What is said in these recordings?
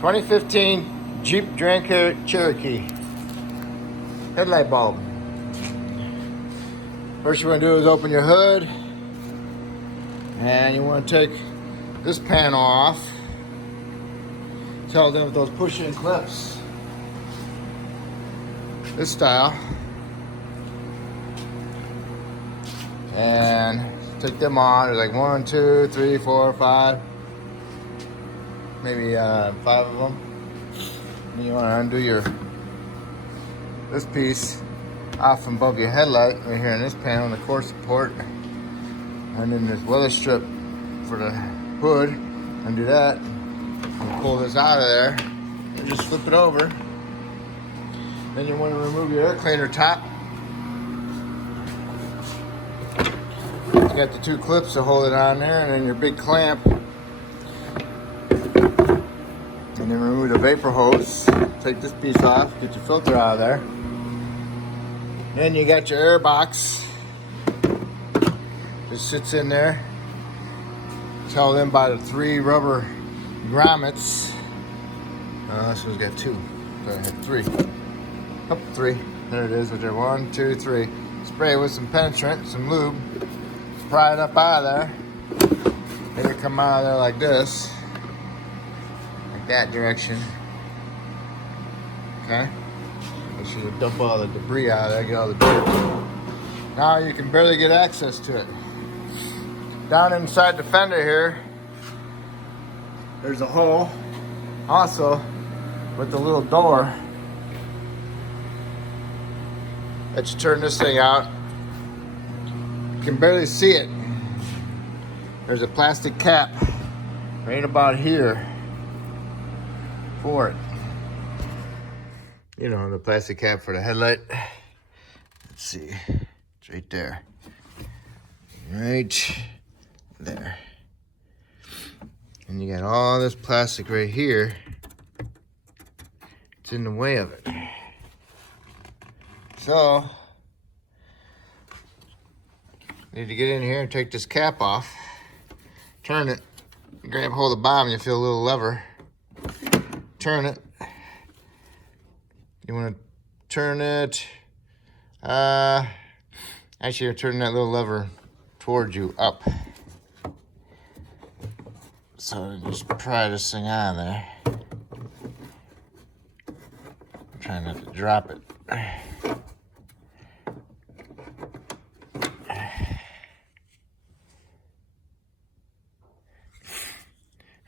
2015 Jeep Grand Cherokee headlight bulb. First you want to do is open your hood, and you want to take this panel off. Tell them with those push-in clips, this style, and take them on. There's like 1, 2, 3, 4, 5, maybe 5 of them. And you want to undo this piece off and above your headlight right here in this panel, the core support, and then this weather strip for the hood. Undo that and pull this out of there and just flip it over. Then you want to remove your air cleaner top. You got the 2 clips to hold it on there, and then your big clamp. And then remove the vapor hose. Take this piece off, get your filter out of there. Then you got your air box. Just sits in there. It's held in by the 3 rubber grommets. This one's got 2. So I had 3. Oh, 3. There it is. Right there. 1, 2, 3. Spray it with some penetrant, some lube. Pry it up out of there. It'll come out of there like this. Like that direction. Okay? Make sure you dump all the debris out of there, get all the dirt. Now you can barely get access to it. Down inside the fender here, there's a hole. Also, with the little door that you turn this thing out, you can barely see it. There's a plastic cap right about here for it. You know, the plastic cap for the headlight. Let's see, it's right there. Right there. And you got all this plastic right here. It's in the way of it. So, need to get in here and take this cap off. Turn it. Grab hold of the bottom, you feel a little lever. Turn it. You want to turn it, actually you're turning that little lever towards you, up. So just pry this thing out of there. I'm trying not to drop it.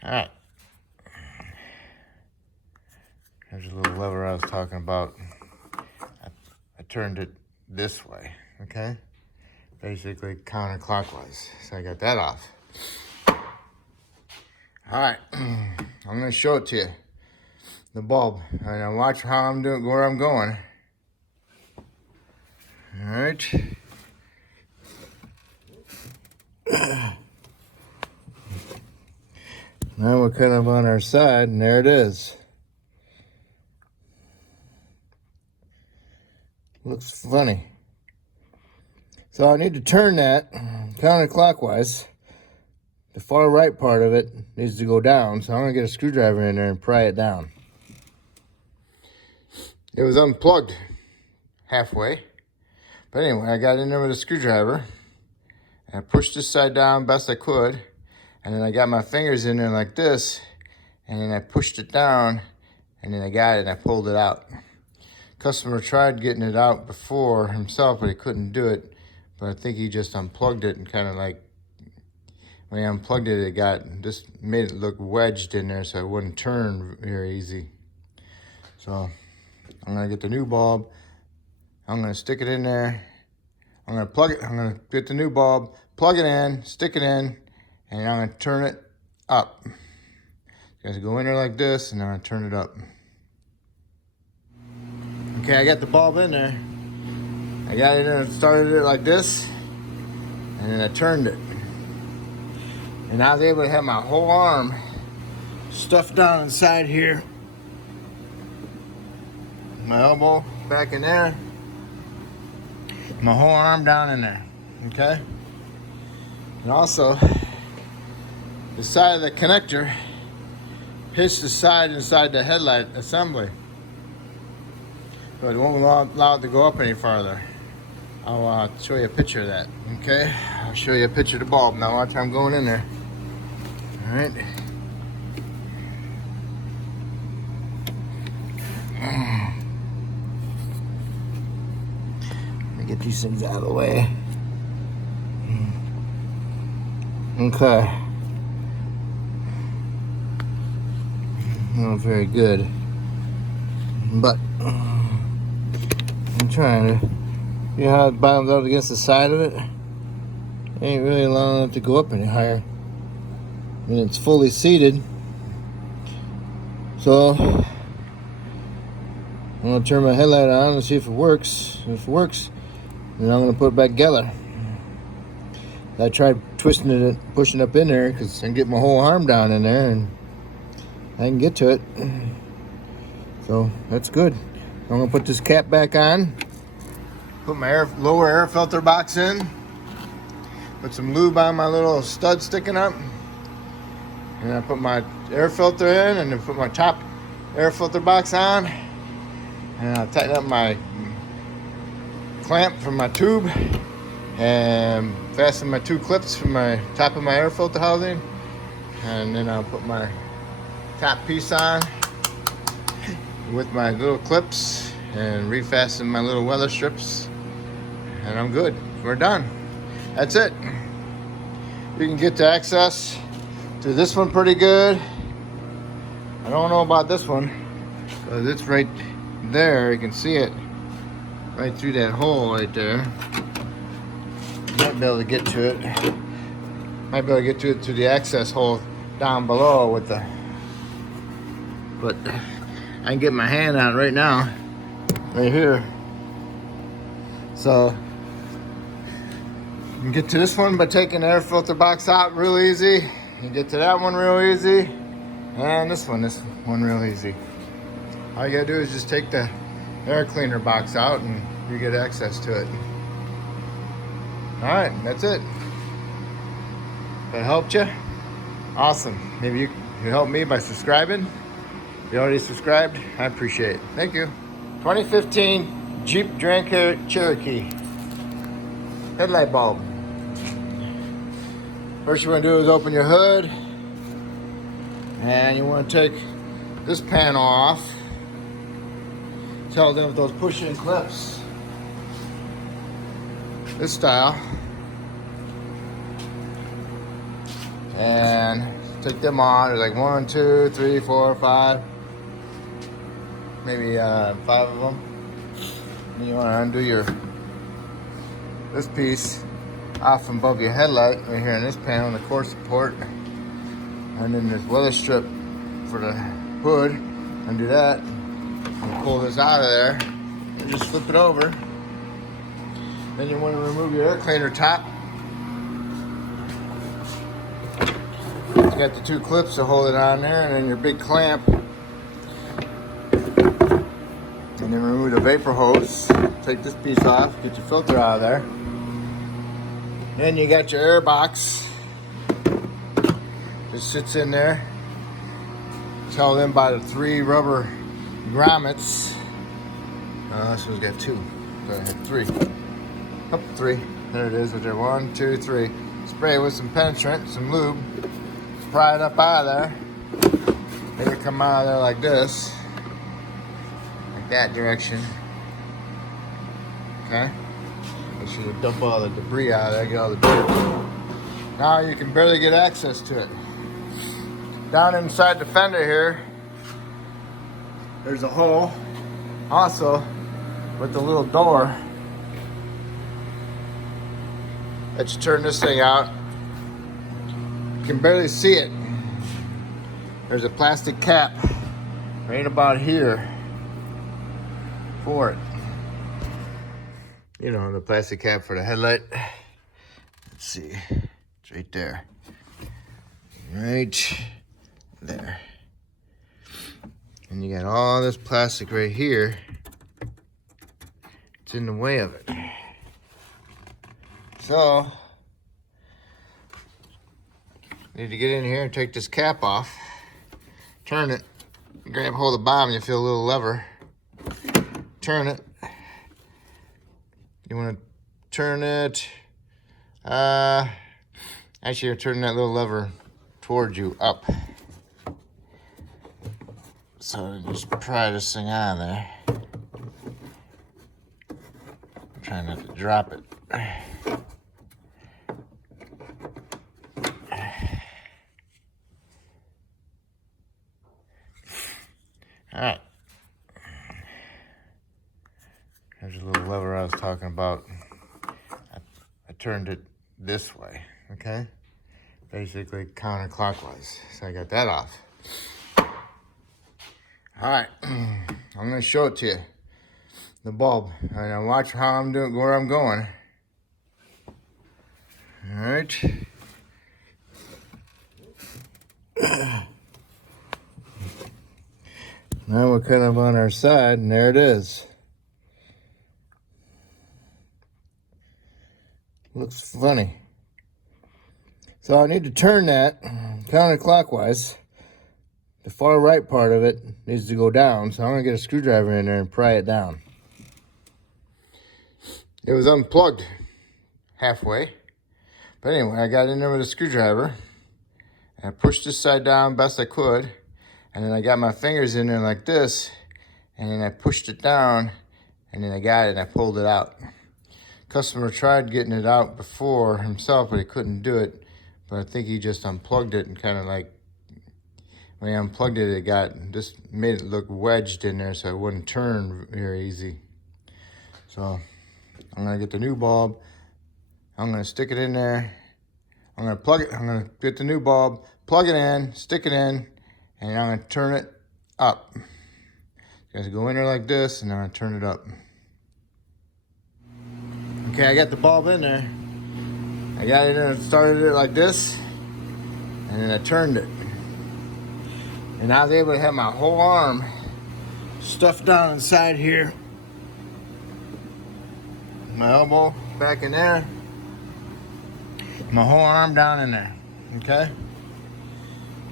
All right. There's a little lever I was talking about. I turned it this way, okay? Basically counterclockwise. So I got that off. All right, I'm gonna show it to you. The bulb. And now watch how I'm doing, where I'm going. All right. Now we're kind of on our side, and there it is. Looks funny. So I need to turn that counterclockwise. The far right part of it needs to go down, so I'm gonna get a screwdriver in there and pry it down. It was unplugged halfway. But anyway, I got in there with a screwdriver and I pushed this side down best I could. And then I got my fingers in there like this, and then I pushed it down, and then I got it and I pulled it out. Customer tried getting it out before himself, but he couldn't do it. But I think he just unplugged it and kind of like, when he unplugged it, just made it look wedged in there so it wouldn't turn very easy. So I'm gonna get the new bulb. I'm gonna stick it in there. I'm gonna plug it. I'm gonna get the new bulb, plug it in, stick it in, and I'm gonna turn it up. You guys go in there like this, and I'm gonna turn it up. Okay, I got the bulb in there. I got it in and started it like this, and then I turned it. And I was able to have my whole arm stuffed down inside here. My elbow back in there. My whole arm down in there, okay? And also, the side of the connector hitch the side inside the headlight assembly. But it won't allow it to go up any farther. I'll show you a picture of that, okay? I'll show you a picture of the bulb now. Watch how I'm going in there. All right. Let me get these things out of the way. Okay. Not very good, but I'm trying to. You know how it bottoms out against the side of it? Ain't really allowing it to go up any higher. And it's fully seated. So I'm gonna turn my headlight on and see if it works. If it works, then I'm gonna put it back together. I tried twisting it, pushing up in there, because I can get my whole arm down in there and I can get to it. So that's good. I'm gonna put this cap back on. Put my lower air filter box in. Put some lube on my little stud sticking up. And I put my air filter in, and then put my top air filter box on. And I'll tighten up my clamp from my tube. And fasten my 2 clips from my top of my air filter housing. And then I'll put my top piece on with my little clips. And refasten my little weather strips. And I'm good. We're done. That's it. You can get to access to this one pretty good. I don't know about this one, because it's right there. You can see it right through that hole right there. Might be able to get to it. Might be able to get to it through the access hole down below with the. But I can get my hand on it right now, right here. So you can get to this one by taking the air filter box out real easy. You can get to that one real easy. And this one real easy. All you gotta do is just take the air cleaner box out and you get access to it. All right, that's it. That helped you? Awesome. Maybe you can help me by subscribing. If you already subscribed, I appreciate it. Thank you. 2015 Jeep Grand Cherokee headlight bulb. First you want to do is open your hood, and you want to take this panel off. Tell them with those push-in clips, this style, and take them on. There's like 1, 2, 3, 4, 5, maybe 5 of them. And you want to undo this piece off from above your headlight right here in this panel, the core support, and then this weather strip for the hood. Undo that and pull this out of there and just flip it over. Then you want to remove your air cleaner top. You got the 2 clips to hold it on there, and then your big clamp, and then remove the vapor hose. Take this piece off, get your filter out of there. Then you got your air box. Just sits in there. It's held in by the 3 rubber grommets. This one's got 2. So I had 3. Up 3. There it is. Right there. 1, 2, 3. Spray it with some penetrant, some lube. Pry it up out of there. Make it come out of there like this. Like that direction. Okay. I should have dumped all the debris out of there, get all the dirt. Now you can barely get access to it. Down inside the fender here, there's a hole. Also, with the little door that you turn this thing out, you can barely see it. There's a plastic cap right about here for it. You know, the plastic cap for the headlight. Let's see, it's right there. Right there. And you got all this plastic right here. It's in the way of it. So, need to get in here and take this cap off. turn it, grab hold of the bottom, you feel a little lever. Turn it. You want to turn it. Actually, you're turning that little lever towards you, up. So just pry this thing on there. I'm trying not to drop it. All right. There's a little lever I was talking about. I turned it this way, okay? Basically counterclockwise. So I got that off. All right, I'm gonna show it to you. The bulb. And now watch how I'm doing, where I'm going. All right. Now we're kind of on our side, and there it is. Looks funny. So I need to turn that counterclockwise. The far right part of it needs to go down, so I'm gonna get a screwdriver in there and pry it down. It was unplugged halfway. But anyway, I got in there with a screwdriver and I pushed this side down best I could. And then I got my fingers in there like this, and then I pushed it down, and then I got it and I pulled it out. Customer tried getting it out before himself, but he couldn't do it. But I think he just unplugged it and kind of like, when he unplugged it, it just made it look wedged in there so it wouldn't turn very easy. So I'm gonna get the new bulb. I'm gonna stick it in there. I'm gonna plug it. I'm gonna get the new bulb, plug it in, stick it in, and I'm gonna turn it up. You guys go in there like this, and I'm gonna turn it up. Okay, I got the bulb in there. I got it in and started it like this, and then I turned it. And I was able to have my whole arm stuffed down inside here. My elbow back in there. My whole arm down in there, okay?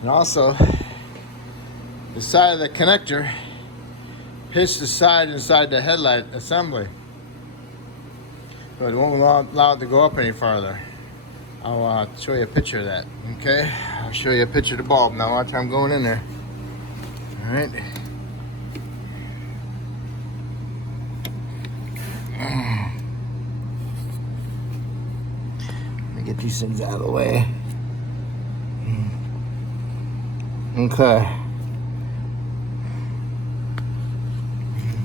And also, the side of the connector hits the side inside the headlight assembly. But it won't allow it to go up any farther. I'll show you a picture of that, okay? I'll show you a picture of the bulb. Now watch how I'm going in there. All right. Let me get these things out of the way. Okay.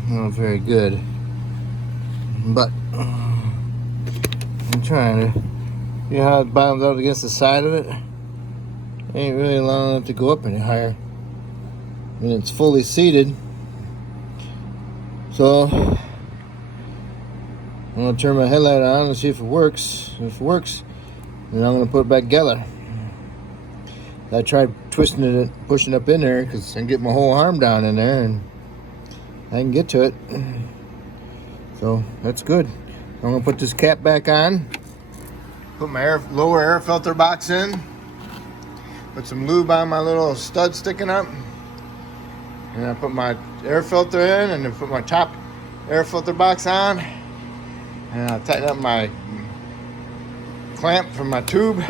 Not very good, but I'm trying to. You know how it bottoms out against the side of it? Ain't really allowing it to go up any higher. And it's fully seated. So I'm gonna turn my headlight on and see if it works. If it works, then I'm gonna put it back together. I tried twisting it, pushing up in there, because I can get my whole arm down in there and I can get to it. So that's good. I'm gonna put this cap back on. Put my lower air filter box in. Put some lube on my little stud sticking up. And I put my air filter in, and then put my top air filter box on. And I'll tighten up my clamp from my tube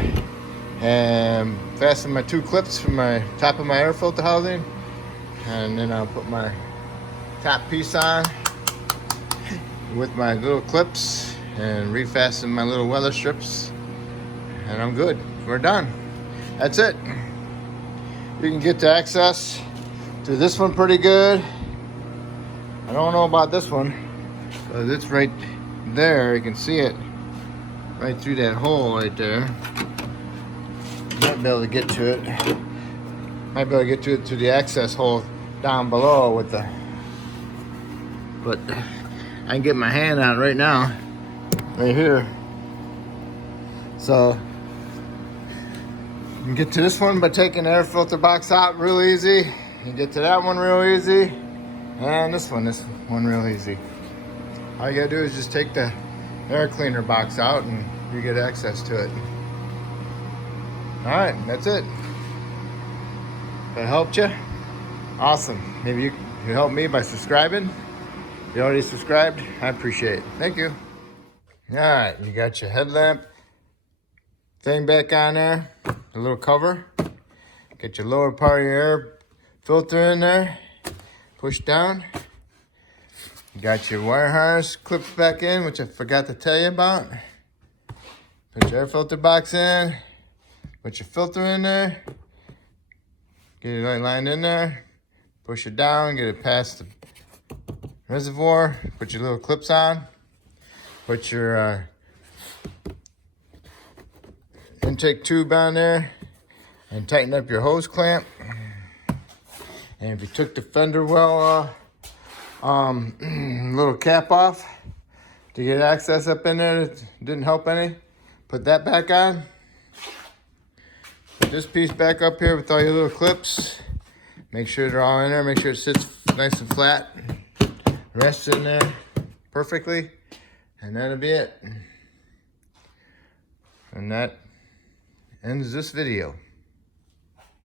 and fasten my two clips from my top of my air filter housing. And then I'll put my top piece on with my little clips and refasten my little weather strips. And I'm good. We're done. That's it. You can get to access to this one pretty good. I don't know about this one, because it's right there. You can see it right through that hole right there. Might be able to get to it. Might be able to get to it through the access hole down below with the. But I can get my hand on it right now, right here. So you can get to this one by taking the air filter box out real easy. You can get to that one real easy. And this one real easy. All you gotta do is just take the air cleaner box out and you get access to it. All right, that's it. That helped you? Awesome. Maybe you can help me by subscribing. If you already subscribed, I appreciate it. Thank you. All right, you got your headlamp thing back on there, the little cover. Get your lower part of your air filter in there, push down. You got your wire harness clipped back in, which I forgot to tell you about. Put your air filter box in, put your filter in there, get it lined in there, push it down, get it past the reservoir, put your little clips on, put your intake tube on there, and tighten up your hose clamp. And if you took the fender well little cap off to get access up in there that didn't help any, put that back on. Put this piece back up here with all your little clips. Make sure they're all in there. Make sure it sits nice and flat. Rests in there perfectly. And that'll be it. And that ends this video.